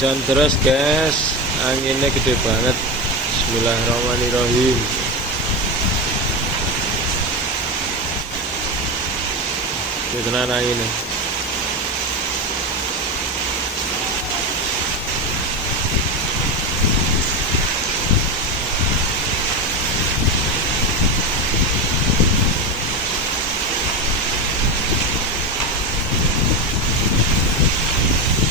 Hujan terus guys, anginnya gede banget. Bismillahirrahmanirrahim. Ini tenan anginnya.